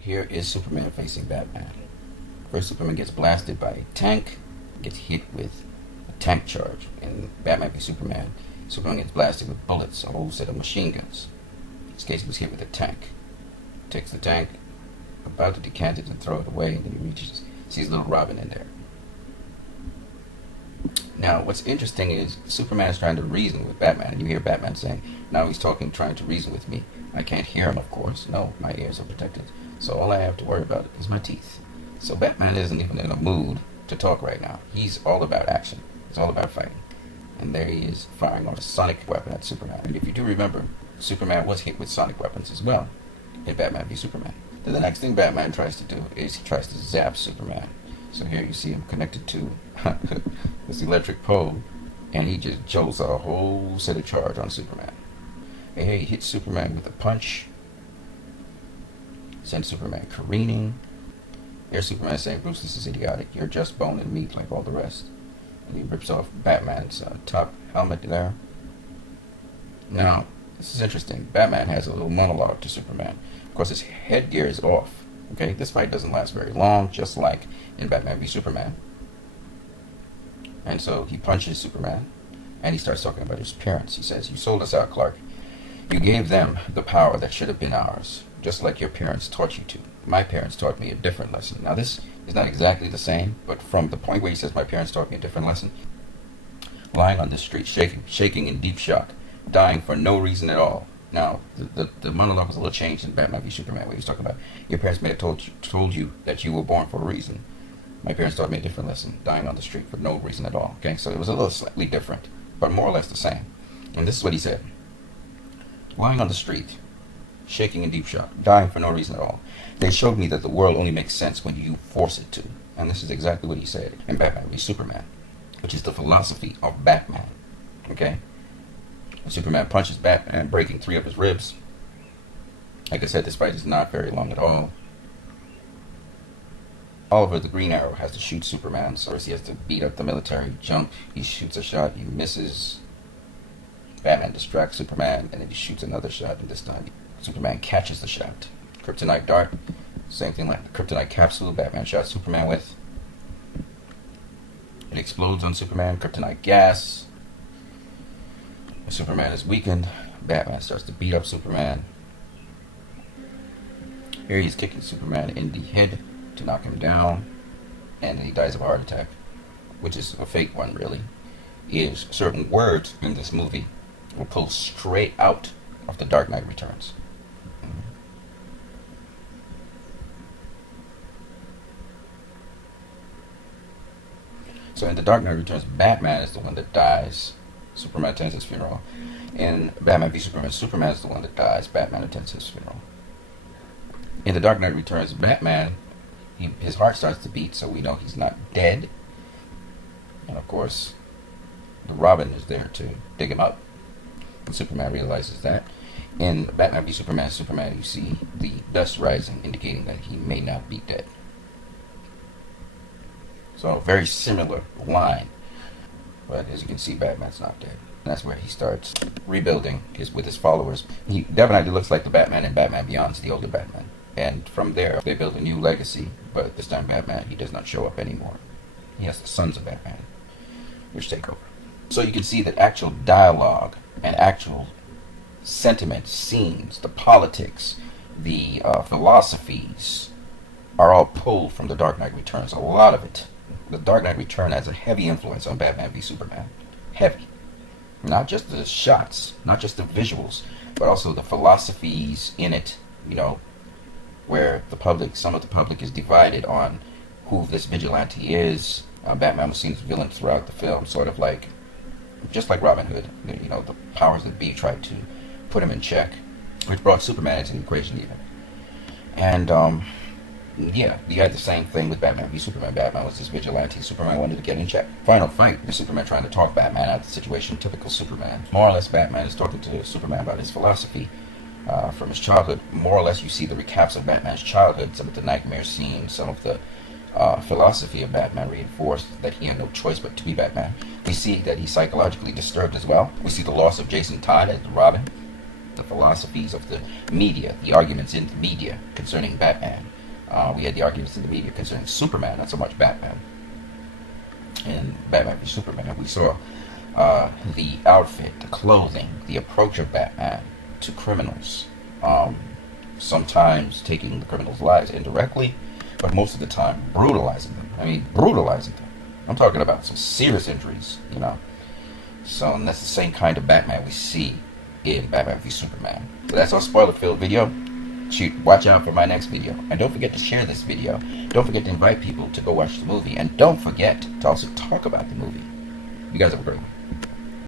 Here is Superman facing Batman. First, Superman gets blasted by a tank, gets hit with a tank charge. In Batman v Superman, Superman gets blasted with bullets, a whole set of machine guns. In this case, he was hit with a tank. Takes the tank, about to decant it and throw it away, and then he sees little Robin in there. Now, what's interesting is Superman is trying to reason with Batman, and you hear Batman saying, now he's talking, trying to reason with me. I can't hear him, of course. No, my ears are protected. So all I have to worry about is my teeth. So Batman isn't even in a mood to talk right now. He's all about action. It's all about fighting. And there he is, firing on a sonic weapon at Superman. And if you do remember, Superman was hit with sonic weapons as well in Batman v Superman. Then the next thing Batman tries to do is he tries to zap Superman. So here you see him connected to this electric pole, and he just jolts a whole set of charge on Superman. And here he hits Superman with a punch, sends Superman careening. Here's Superman saying, Bruce, this is idiotic. You're just bone and meat like all the rest. And he rips off Batman's top helmet there. Now, this is interesting. Batman has a little monologue to Superman. Of course, his headgear is off. Okay, this fight doesn't last very long, just like in Batman v Superman. And so he punches Superman, and he starts talking about his parents. He says, you sold us out, Clark. You gave them the power that should have been ours, just like your parents taught you to. My parents taught me a different lesson. Now, this is not exactly the same, but from the point where he says, my parents taught me a different lesson, lying on the street, shaking in deep shock, dying for no reason at all. Now, the monologue was a little changed in Batman v Superman, where he's talking about, your parents may have told you that you were born for a reason. My parents taught me a different lesson, dying on the street for no reason at all. Okay, so it was a little slightly different, but more or less the same. And this is what he said. Lying on the street, shaking in deep shock, dying for no reason at all. They showed me that the world only makes sense when you force it to. And this is exactly what he said in Batman v Superman, which is the philosophy of Batman. Okay? Superman punches Batman, breaking 3 of his ribs. Like I said, this fight is not very long at all. Oliver the Green Arrow has to shoot Superman, so he has to beat up the military, jump, he shoots a shot, he misses. Batman distracts Superman, and then he shoots another shot, and this time Superman catches the shot. Kryptonite dart, same thing like the Kryptonite capsule Batman shot Superman with. It explodes on Superman. Kryptonite gas. Superman is weakened. Batman starts to beat up Superman. Here he's kicking Superman in the head to knock him down, and then he dies of a heart attack, which is a fake one, really. Is certain words in this movie were pulled straight out of The Dark Knight Returns. So in The Dark Knight Returns, Batman is the one that dies. Superman attends his funeral. In Batman v Superman, Superman is the one that dies. Batman attends his funeral. In The Dark Knight Returns, Batman, his heart starts to beat, so we know he's not dead. And of course, the Robin is there to dig him up. And Superman realizes that. In Batman v Superman, you see the dust rising, indicating that he may not be dead. So a very similar line. But as you can see, Batman's not dead. And that's where he starts rebuilding with his followers. He definitely looks like the Batman in Batman Beyond's the older Batman. And from there, they build a new legacy. But this time, Batman, he does not show up anymore. He has the Sons of Batman, which take over. So you can see that actual dialogue and actual sentiment, scenes, the politics, the philosophies are all pulled from The Dark Knight Returns. A lot of it. The Dark Knight Returns has a heavy influence on Batman v Superman. Heavy. Not just the shots, not just the visuals, but also the philosophies in it, you know, where some of the public is divided on who this vigilante is. Batman was seen as a villain throughout the film, sort of like, just like Robin Hood. You know, the powers that be tried to put him in check, which brought Superman into the equation even. And, yeah, you had the same thing with Batman v Superman. Batman was this vigilante. Superman wanted to get in check. Final fight is Superman trying to talk Batman out of the situation. Typical Superman. More or less, Batman is talking to Superman about his philosophy from his childhood. More or less, you see the recaps of Batman's childhood, some of the nightmare scenes, some of the philosophy of Batman reinforced that he had no choice but to be Batman. We see that he's psychologically disturbed as well. We see the loss of Jason Todd as the Robin. the philosophies of the media, the arguments in the media concerning Batman. We had the arguments in the media concerning Superman, not so much Batman. And Batman v Superman, we saw the outfit, the clothing, the approach of Batman to criminals. Sometimes taking the criminals' lives indirectly, but most of the time brutalizing them. I mean, brutalizing them. I'm talking about some serious injuries, you know. So, and that's the same kind of Batman we see in Batman v Superman. So that's our spoiler-filled video. Watch out for my next video. And don't forget to share this video. Don't forget to invite people to go watch the movie. And don't forget to also talk about the movie. You guys have a great one.